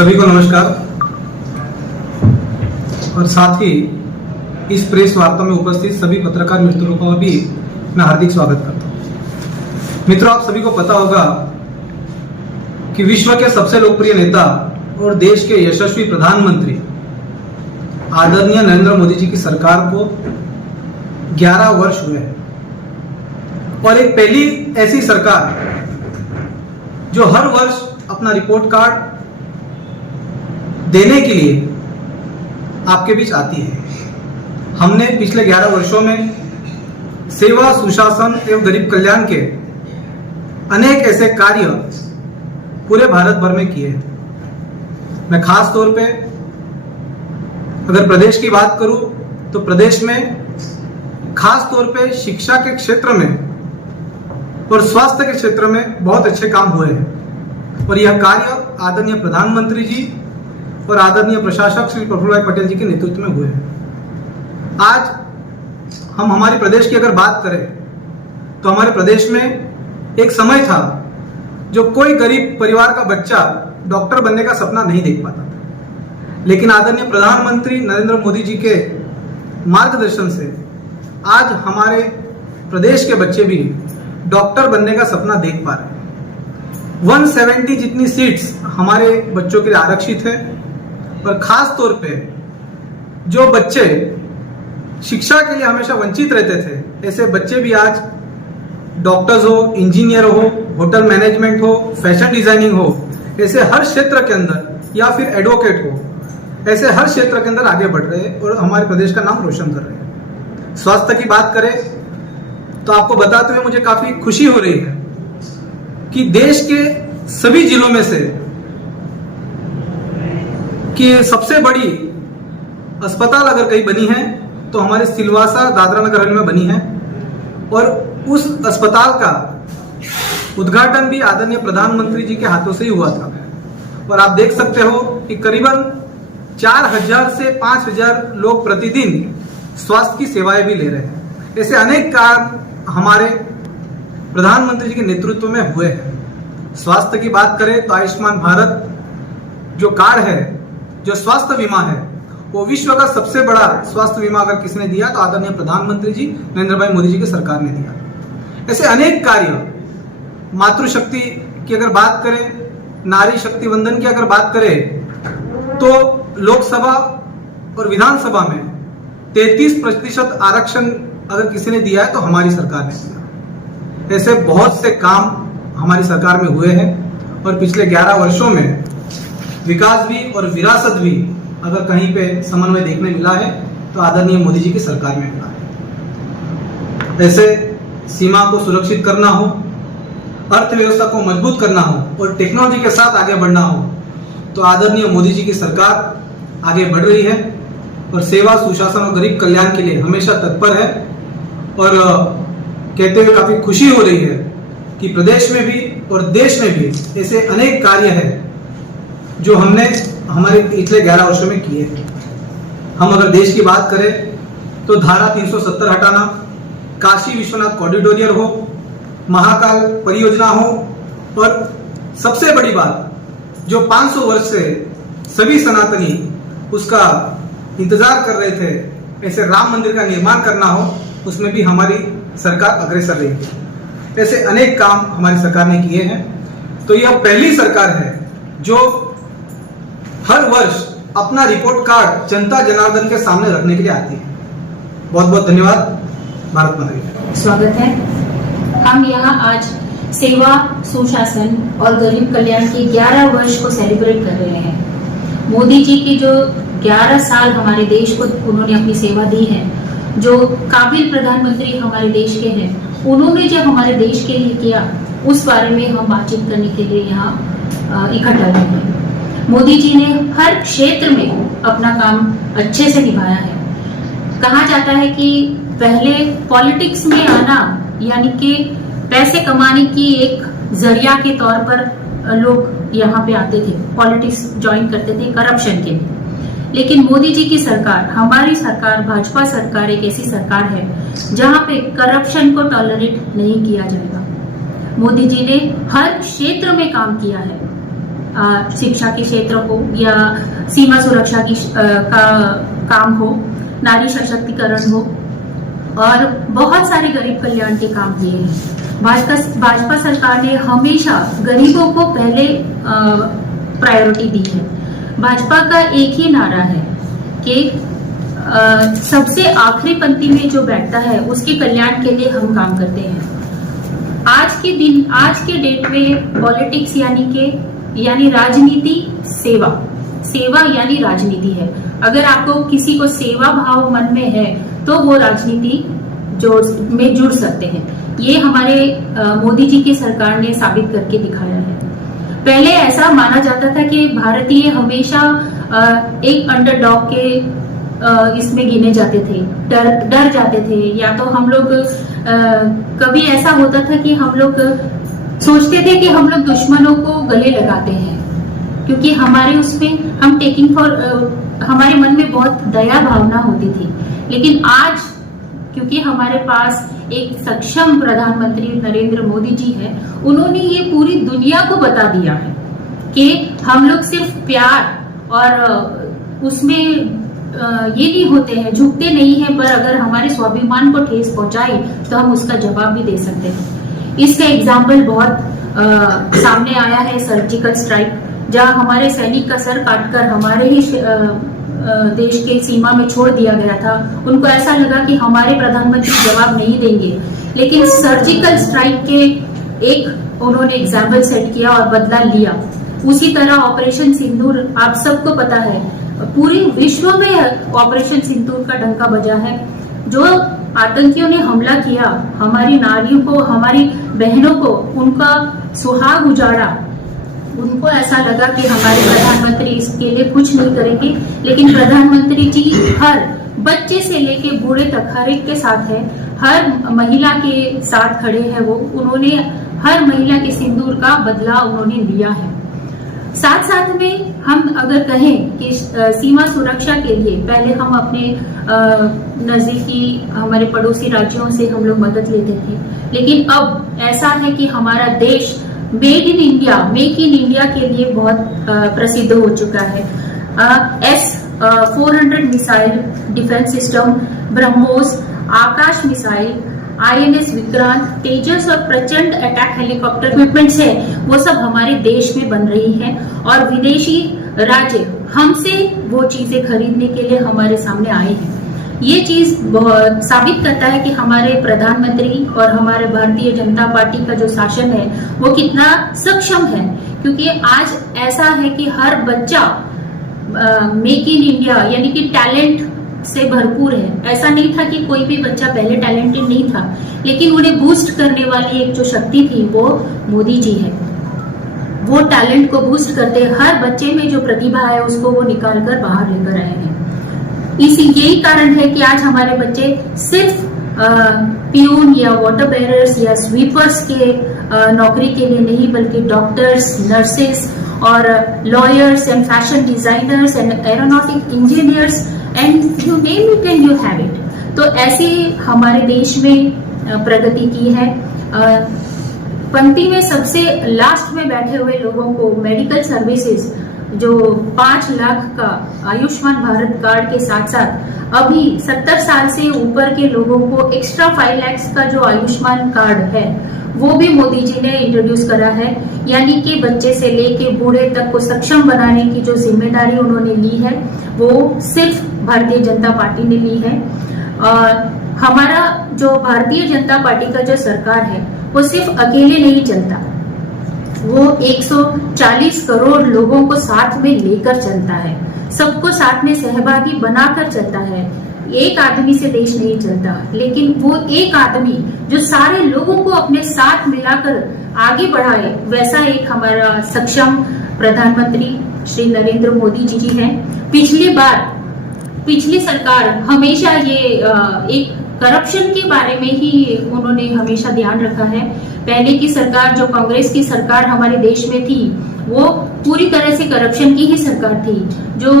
सभी को नमस्कार और साथ ही इस प्रेस वार्ता में उपस्थित सभी पत्रकार मित्रों का भी मैं हार्दिक स्वागत करता हूं। मित्रों, आप सभी को पता होगा कि विश्व के सबसे लोकप्रिय नेता और देश के यशस्वी प्रधानमंत्री आदरणीय नरेंद्र मोदी जी की सरकार को 11 वर्ष हुए हैं और एक पहली ऐसी सरकार जो हर वर्ष अपना रिपोर्ट कार्ड देने के लिए आपके बीच आती है। हमने पिछले 11 वर्षों में सेवा, सुशासन एवं गरीब कल्याण के अनेक ऐसे कार्य पूरे भारत भर में किए हैं। मैं खास तौर पे अगर प्रदेश की बात करूं तो प्रदेश में खास तौर पे शिक्षा के क्षेत्र में और स्वास्थ्य के क्षेत्र में बहुत अच्छे काम हुए हैं और यह कार्य आदरणीय प्रधानमंत्री जी और आदरणीय प्रशासक श्री प्रफुल्ल भाई पटेल जी के नेतृत्व में हुए हैं। आज हम हमारे प्रदेश की अगर बात करें तो हमारे प्रदेश में एक समय था जो कोई गरीब परिवार का बच्चा डॉक्टर बनने का सपना नहीं देख पाता था, लेकिन आदरणीय प्रधानमंत्री नरेंद्र मोदी जी के मार्गदर्शन से आज हमारे प्रदेश के बच्चे भी डॉक्टर बनने का सपना देख पा रहे हैं। 170 जितनी सीट्स हमारे बच्चों के लिए आरक्षित है और खास तौर पे जो बच्चे शिक्षा के लिए हमेशा वंचित रहते थे, ऐसे बच्चे भी आज डॉक्टर्स हो, इंजीनियर हो, होटल मैनेजमेंट हो, फैशन डिजाइनिंग हो, ऐसे हर क्षेत्र के अंदर या फिर एडवोकेट हो, ऐसे हर क्षेत्र के अंदर आगे बढ़ रहे हैं और हमारे प्रदेश का नाम रोशन कर रहे हैं। स्वास्थ्य की बात करें तो आपको बताते हुए मुझे काफी खुशी हो रही है कि देश के सभी जिलों में से कि सबसे बड़ी अस्पताल अगर कहीं बनी है तो हमारे सिलवासा दादरा नगर हवेली में बनी है और उस अस्पताल का उद्घाटन भी आदरणीय प्रधानमंत्री जी के हाथों से ही हुआ था और आप देख सकते हो कि करीबन 4000 से 5000 लोग प्रतिदिन स्वास्थ्य की सेवाएं भी ले रहे हैं। ऐसे अनेक काम हमारे प्रधानमंत्री जी के नेतृत्व में हुए हैं। स्वास्थ्य की बात करें तो आयुष्मान भारत जो कार्ड है, जो स्वास्थ्य बीमा है, वो विश्व का सबसे बड़ा स्वास्थ्य बीमा अगर किसने दिया तो आदरणीय प्रधानमंत्री जी नरेंद्र भाई मोदी जी की सरकार ने दिया। ऐसे अनेक कार्य, मातृशक्ति की अगर बात करें, नारी शक्ति वंदन की अगर बात करें तो लोकसभा और विधानसभा में 33% आरक्षण अगर किसी ने दिया है तो हमारी सरकार ने दिया। ऐसे बहुत से काम हमारी सरकार में हुए हैं और पिछले 11 वर्षों में विकास भी और विरासत भी अगर कहीं पे समन्वय देखने मिला है तो आदरणीय मोदी जी की सरकार में मिला है। ऐसे सीमा को सुरक्षित करना हो, अर्थव्यवस्था को मजबूत करना हो और टेक्नोलॉजी के साथ आगे बढ़ना हो तो आदरणीय मोदी जी की सरकार आगे बढ़ रही है और सेवा, सुशासन और गरीब कल्याण के लिए हमेशा तत्पर है और कहते हुए काफी खुशी हो रही है कि प्रदेश में भी और देश में भी ऐसे अनेक कार्य हैं जो हमने हमारे पिछले 11 वर्षों में किए हैं। हम अगर देश की बात करें तो धारा 370 हटाना, काशी विश्वनाथ कॉरिडोर हो, महाकाल परियोजना हो और सबसे बड़ी बात जो 500 वर्ष से सभी सनातनी उसका इंतजार कर रहे थे, ऐसे राम मंदिर का निर्माण करना हो, उसमें भी हमारी सरकार अग्रसर रही है। ऐसे अनेक काम हमारी सरकार ने किए हैं। तो यह पहली सरकार है जो हर वर्ष अपना रिपोर्ट कार्ड जनता जनार्दन के सामने रखने के लिए आती है। बहुत बहुत धन्यवाद। भारत माता की स्वागत है। हम यहाँ आज सेवा, सुशासन और गरीब कल्याण के 11 वर्ष को सेलिब्रेट कर रहे हैं। मोदी जी की जो 11 साल हमारे देश को उन्होंने अपनी सेवा दी है, जो काबिल प्रधानमंत्री हमारे देश के हैं, उन्होंने जो हमारे देश के लिए किया उस बारे में हम बातचीत करने के लिए यहाँ इकट्ठा हुए हैं। मोदी जी ने हर क्षेत्र में अपना काम अच्छे से निभाया है। कहा जाता है कि पहले पॉलिटिक्स में आना यानी कि पैसे कमाने की एक जरिया के तौर पर लोग यहाँ पे आते थे, पॉलिटिक्स ज्वाइन करते थे करप्शन के लिए। लेकिन मोदी जी की सरकार, हमारी सरकार, भाजपा सरकार एक ऐसी सरकार है जहाँ पे करप्शन को टॉलरेट नहीं किया जाएगा। मोदी जी ने हर क्षेत्र में काम किया है शिक्षा के क्षेत्र हो या सीमा सुरक्षा की का काम हो, नारी सशक्तिकरण हो, और बहुत सारे गरीब कल्याण के काम किए हैं। भाजपा सरकार ने हमेशा गरीबों को पहले प्रायोरिटी दी है। भाजपा का एक ही नारा है कि सबसे आखिरी पंक्ति में जो बैठता है उसके कल्याण के लिए हम काम करते हैं। आज के डेट में पॉलिटिक्स यानी राजनीति सेवा यानी राजनीति है। अगर आपको किसी को सेवा भाव मन में है तो वो राजनीति में जुड़ सकते हैं। ये हमारे मोदी जी की सरकार ने साबित करके दिखाया है। पहले ऐसा माना जाता था कि भारतीय हमेशा एक अंडरडॉग के इसमें गिने जाते थे, डर जाते थे, या तो हम लोग कभी ऐसा होता था कि हम लोग सोचते थे कि हम लोग दुश्मनों को गले लगाते हैं, क्योंकि हमारे उसमें हमारे मन में बहुत दया भावना होती थी। लेकिन आज क्योंकि हमारे पास एक सक्षम प्रधानमंत्री नरेंद्र मोदी जी है, उन्होंने ये पूरी दुनिया को बता दिया है कि हम लोग सिर्फ प्यार और उसमें ये नहीं होते हैं, झुकते नहीं हैं, पर अगर हमारे स्वाभिमान को ठेस पहुंचाए तो हम उसका जवाब भी दे सकते हैं। इसका एग्जाम्पल बहुत सामने आया है सर्जिकल स्ट्राइक, जहां हमारे सैनिक का सर काटकर हमारे ही देश के सीमा में छोड़ दिया गया था। उनको ऐसा लगा कि हमारे प्रधानमंत्री जवाब नहीं देंगे, लेकिन सर्जिकल स्ट्राइक के एक उन्होंने एग्जाम्पल सेट किया और बदला लिया। उसी तरह ऑपरेशन सिंदूर, आप सबको पता है, पूरे विश्व में ऑपरेशन सिंदूर का डंका बजा है। जो आतंकियों ने हमला किया, हमारी नारियों को, हमारी बहनों को, उनका सुहाग उजाड़ा, उनको ऐसा लगा कि हमारे प्रधानमंत्री इसके लिए कुछ नहीं करेंगे, लेकिन प्रधानमंत्री जी हर बच्चे से लेके बूढ़े तक हर एक के साथ है, हर महिला के साथ खड़े हैं। उन्होंने हर महिला के सिंदूर का बदला उन्होंने लिया है। साथ साथ में हम अगर कहें कि सीमा सुरक्षा के लिए पहले हम अपने नजदीकी हमारे पड़ोसी राज्यों से हम लोग मदद लेते थे, लेकिन अब ऐसा है कि हमारा देश मेक इन इंडिया के लिए बहुत प्रसिद्ध हो चुका है। S-400 missile defence system, BrahMos, Akash missile, INS Vikrant, Tejas और प्रचंड अटैक हेलीकॉप्टर इक्विपमेंट्स है, वो सब हमारे देश में बन रही है, और विदेशी राज्य हमसे वो चीजें खरीदने के लिए हमारे सामने आए हैं। ये चीज बहुत साबित करता है कि हमारे प्रधानमंत्री और हमारे भारतीय जनता पार्टी का जो शासन है वो कितना सक्षम है, क्योंकि आज ऐसा है कि हर बच्चा मेक इन इंडिया यानी कि टैलेंट से भरपूर है। ऐसा नहीं था कि कोई भी बच्चा पहले टैलेंटेड नहीं था, लेकिन उन्हें बूस्ट करने वाली एक जो शक्ति थी वो मोदी जी है। वो टैलेंट को बूस्ट करते, हर बच्चे में जो प्रतिभा है उसको वो निकाल कर बाहर लेकर आए हैं। यही कारण है कि आज हमारे बच्चे सिर्फ प्यून या वाटर बेरर्स या स्वीपर्स के नौकरी के लिए नहीं, बल्कि डॉक्टर्स, नर्सेस और lawyers and fashion designers and aeronautic engineers and you name it and you have it. तो ऐसे हमारे देश में प्रगति की है। पंक्ति में सबसे लास्ट में बैठे हुए लोगों को मेडिकल सर्विसेज जो 5 लाख का आयुष्मान भारत कार्ड के साथ साथ अभी 70 साल से ऊपर के लोगों को एक्स्ट्रा 5 लाख का जो आयुष्मान कार्ड है वो भी मोदी जी ने इंट्रोड्यूस करा है। यानी कि बच्चे से लेके बूढ़े तक को सक्षम बनाने की जो जिम्मेदारी उन्होंने ली है वो सिर्फ भारतीय जनता पार्टी ने ली है। और हमारा जो भारतीय जनता पार्टी का जो सरकार है वो सिर्फ अकेले नहीं चलता, वो 140 करोड़ लोगों को साथ में लेकर चलता है, सबको साथ में सहभागी बनाकर चलता है। एक आदमी से देश नहीं चलता, लेकिन वो एक आदमी जो सारे लोगों को अपने साथ मिलाकर आगे बढ़ाए, वैसा एक हमारा सक्षम प्रधानमंत्री श्री नरेंद्र मोदी जी हैं। पिछली सरकार हमेशा ये एक करप्शन के बारे में ही उन्होंने हमेशा ध्यान रखा है। पहले की सरकार जो कांग्रेस की सरकार हमारे देश में थी वो पूरी तरह से करप्शन की ही सरकार थी। जो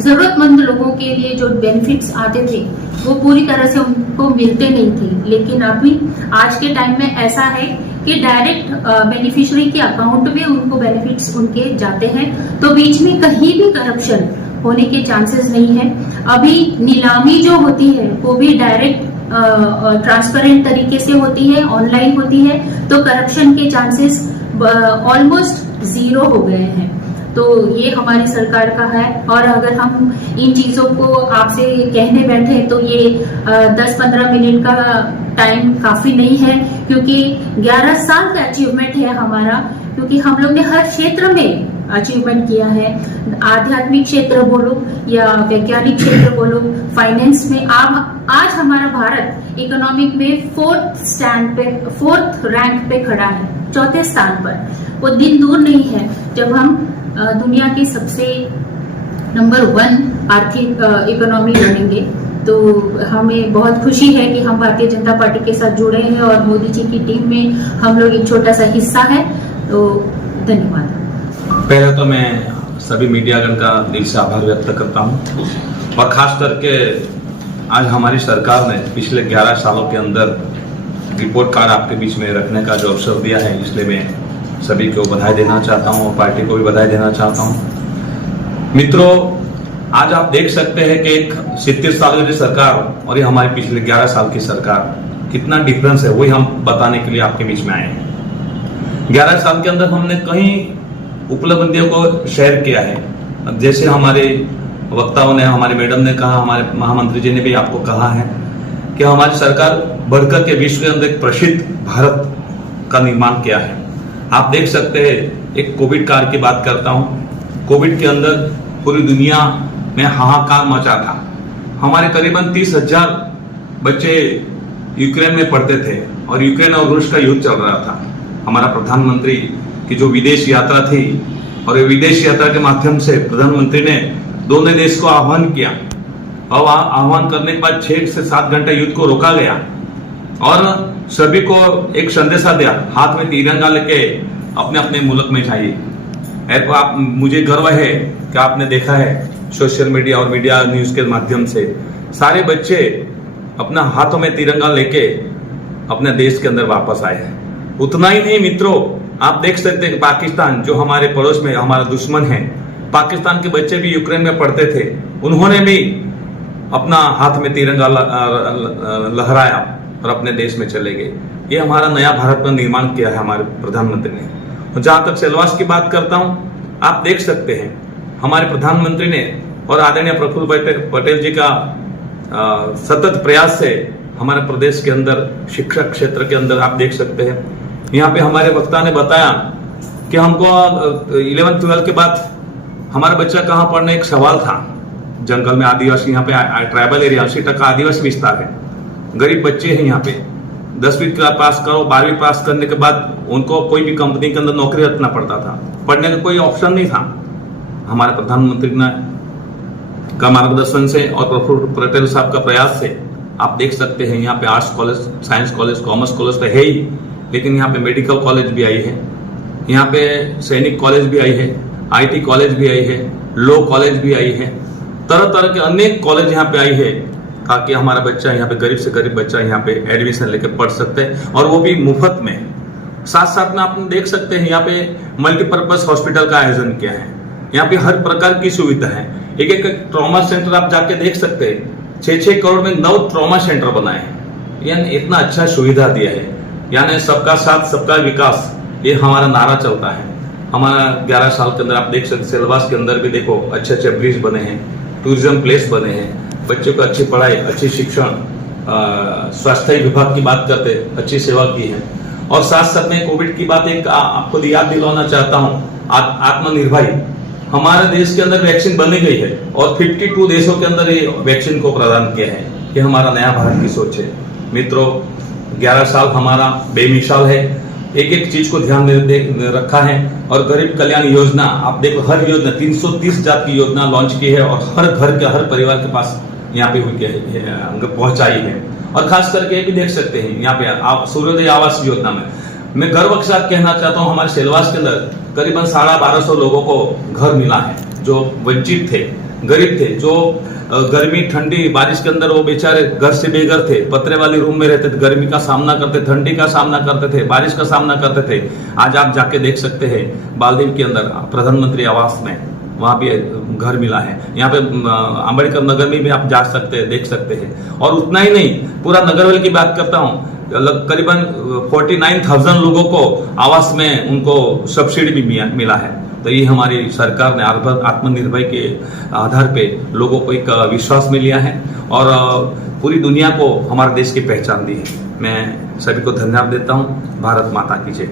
जरूरतमंद लोगों के लिए जो बेनिफिट्स आते थे वो पूरी तरह से उनको मिलते नहीं थे। लेकिन अभी आज के टाइम में ऐसा है कि डायरेक्ट बेनिफिशियरी के अकाउंट में उनको बेनिफिट्स उनके जाते हैं, तो बीच में कहीं भी करप्शन होने के चांसेस नहीं है। अभी नीलामी जो होती है वो भी डायरेक्ट ट्रांसपेरेंट तरीके से होती है, ऑनलाइन होती है, तो करप्शन के चांसेस ऑलमोस्ट जीरो हो गए हैं। तो ये हमारी सरकार का है। और अगर हम इन चीजों को आपसे कहने बैठे तो ये 10-15 मिनट का टाइम काफी नहीं है, क्योंकि 11 साल का अचीवमेंट है हमारा, क्योंकि हम लोग ने हर क्षेत्र में अचीवमेंट किया है। आध्यात्मिक क्षेत्र बोलो या वैज्ञानिक क्षेत्र बोलो, फाइनेंस में आज हमारा भारत इकोनॉमिक में 4th रैंक पे खड़ा है, 4थे स्थान पर। वो दिन दूर नहीं है जब हम दुनिया की सबसे नंबर 1 आर्थिक इकोनॉमी बनेंगे। तो हमें बहुत खुशी है कि हम भारतीय जनता पार्टी के साथ जुड़े हैं और मोदी जी की टीम में हम लोग एक छोटा सा हिस्सा है। तो धन्यवाद। पहले तो मैं सभी मीडियागण का दिल से आभार व्यक्त करता हूं, और खास करके आज हमारी सरकार ने पिछले 11 सालों के अंदर रिपोर्ट कार्ड आपके बीच में रखने का जो अवसर दिया है, इसलिए मैं सभी को बधाई देना चाहता हूं और पार्टी को भी बधाई देना चाहता हूं। मित्रों, आज आप देख सकते हैं कि एक 70 साल की सरकार और ये हमारी पिछले 11 साल की सरकार, कितना डिफरेंस है, वही हम बताने के लिए आपके बीच में आए हैं। 11 साल के अंदर हमने कई उपलब्धियों को शेयर किया है। जैसे हमारे वक्ताओं ने, हमारी मैडम ने कहा, हमारे महामंत्री जी ने भी आपको कहा है कि हमारी सरकार बढ़कर के विश्व के अंदर एक प्रसिद्ध भारत का निर्माण किया है। आप देख सकते हैं, एक कोविड काल की बात करता हूं। कोविड के अंदर पूरी दुनिया में हाहाकार मचा था। हमारे करीबन 30,000 बच्चे यूक्रेन में पढ़ते थे और यूक्रेन और रूस का युद्ध चल रहा था। हमारा प्रधानमंत्री की जो विदेश यात्रा थी, और विदेश यात्रा के माध्यम से प्रधानमंत्री ने दोनों देश को आह्वान किया, और आह्वान करने के बाद 6 से 7 घंटे युद्ध को रोका गया और सभी को एक संदेशा दिया, हाथ में तिरंगा लेके अपने अपने मुल्क में जाइए। आप, मुझे गर्व है कि आपने देखा है सोशल मीडिया और मीडिया न्यूज के माध्यम से सारे बच्चे अपना हाथों में तिरंगा लेके अपने देश के अंदर वापस आए हैं। उतना ही नहीं मित्रों, आप देख सकते हैं पाकिस्तान, जो हमारे पड़ोस में हमारा दुश्मन है, पाकिस्तान के बच्चे भी यूक्रेन में पढ़ते थे, उन्होंने भी अपना हाथ में तिरंगा लहराया और अपने देश में चले गए। ये हमारा नया भारत का निर्माण किया है हमारे प्रधानमंत्री ने। जहां तक सेल्वास की बात करता हूं, आप देख सकते हैं हमारे प्रधानमंत्री ने और आदरणीय प्रफुल्ल पटेल जी का सतत प्रयास से हमारे प्रदेश के अंदर शिक्षा क्षेत्र के अंदर आप देख सकते हैं। यहाँ पे हमारे वक्ता ने बताया कि हमको 11th-12th के बाद हमारा बच्चा कहाँ पढ़ने, एक सवाल था। जंगल में आदिवासी, यहाँ पे ट्राइबल एरिया 80% आदिवासी विस्तार है, गरीब बच्चे हैं यहाँ पे। 10वीं क्लास पास करो, 12वीं पास करने के बाद उनको कोई भी कंपनी के अंदर नौकरी रखना पड़ता था, पढ़ने का कोई ऑप्शन नहीं था। हमारे प्रधानमंत्री ने का मार्गदर्शन से और प्रफुल्ल पटेल साहब का प्रयास से आप देख सकते हैं यहाँ पे arts college, science college, commerce college तो है ही, लेकिन यहाँ पे मेडिकल कॉलेज भी आई है, यहाँ पे सैनिक कॉलेज भी आई है, IT कॉलेज भी आई है, लॉ कॉलेज भी आई है, तरह तरह के अनेक कॉलेज यहाँ पे आई है, ताकि हमारा बच्चा यहाँ पे, गरीब से गरीब बच्चा यहाँ पे एडमिशन लेके पढ़ सकते हैं, और वो भी मुफ्त में। साथ साथ में आप देख सकते हैं यहाँ पे मल्टीपर्पज हॉस्पिटल का आयोजन किया है। यहाँ पे हर प्रकार की सुविधा है। एक एक ट्रॉमा सेंटर आप जाके देख सकते हैं, 6-6 करोड़ में 9 ट्रॉमा सेंटर बनाए हैं। यानी इतना अच्छा सुविधा दिया है। यानी सबका साथ सबका विकास, ये हमारा नारा चलता है। हमारा 11 साल के अंदर आप देख सकते, सिलेबस के अंदर भी देखो अच्छे अच्छे ब्रिज बने हैं, टूरिज्म प्लेस बने हैं, बच्चों को अच्छी पढ़ाई, अच्छी शिक्षण, स्वास्थ्य विभाग की बात करते अच्छी सेवा की है। और साथ साथ में कोविड की बात एक आपको याद दिलाना चाहता हूँ, आत्मनिर्भर हमारे देश के अंदर वैक्सीन बनी गई है और 52 देशों के अंदर ये वैक्सीन को प्रदान किया है। ये हमारा नया भारत की सोच है। मित्रों, 11 साल हमारा बेमिसाल है। एक एक चीज को ध्यान में रखा है। और गरीब कल्याण योजना आप देखो, हर योजना 330 जात की योजना लॉन्च की है और हर घर के, हर परिवार के पास यहाँ पे पहुंचाई है। और खास करके ये भी देख सकते हैं यहाँ पे सूर्योदय आवास योजना में मैं गर्व के साथ कहना चाहता हूँ, हमारे सेलवास के अंदर करीबन 1250 लोगों को घर मिला है जो वंचित थे। गरीब थे, जो गर्मी ठंडी बारिश के अंदर वो बेचारे घर से बेघर थे, पतरे वाली रूम में रहते थे, गर्मी का सामना करते, ठंडी का सामना करते थे, बारिश का सामना करते थे। आज आप जाके देख सकते हैं बालदीव के अंदर प्रधानमंत्री आवास में, वहां भी घर मिला है। यहाँ पे अम्बेडकर नगर में भी आप जा सकते हैं, देख सकते हैं। और उतना ही नहीं, पूरा नगरवेल की बात करता हूँ, करीबन 49,000 लोगों को आवास में उनको सब्सिडी भी मिला है। तो ये हमारी सरकार ने आत्मनिर्भर के आधार पे लोगों को एक विश्वास में लिया है और पूरी दुनिया को हमारे देश की पहचान दी है। मैं सभी को धन्यवाद देता हूँ। भारत माता की जय।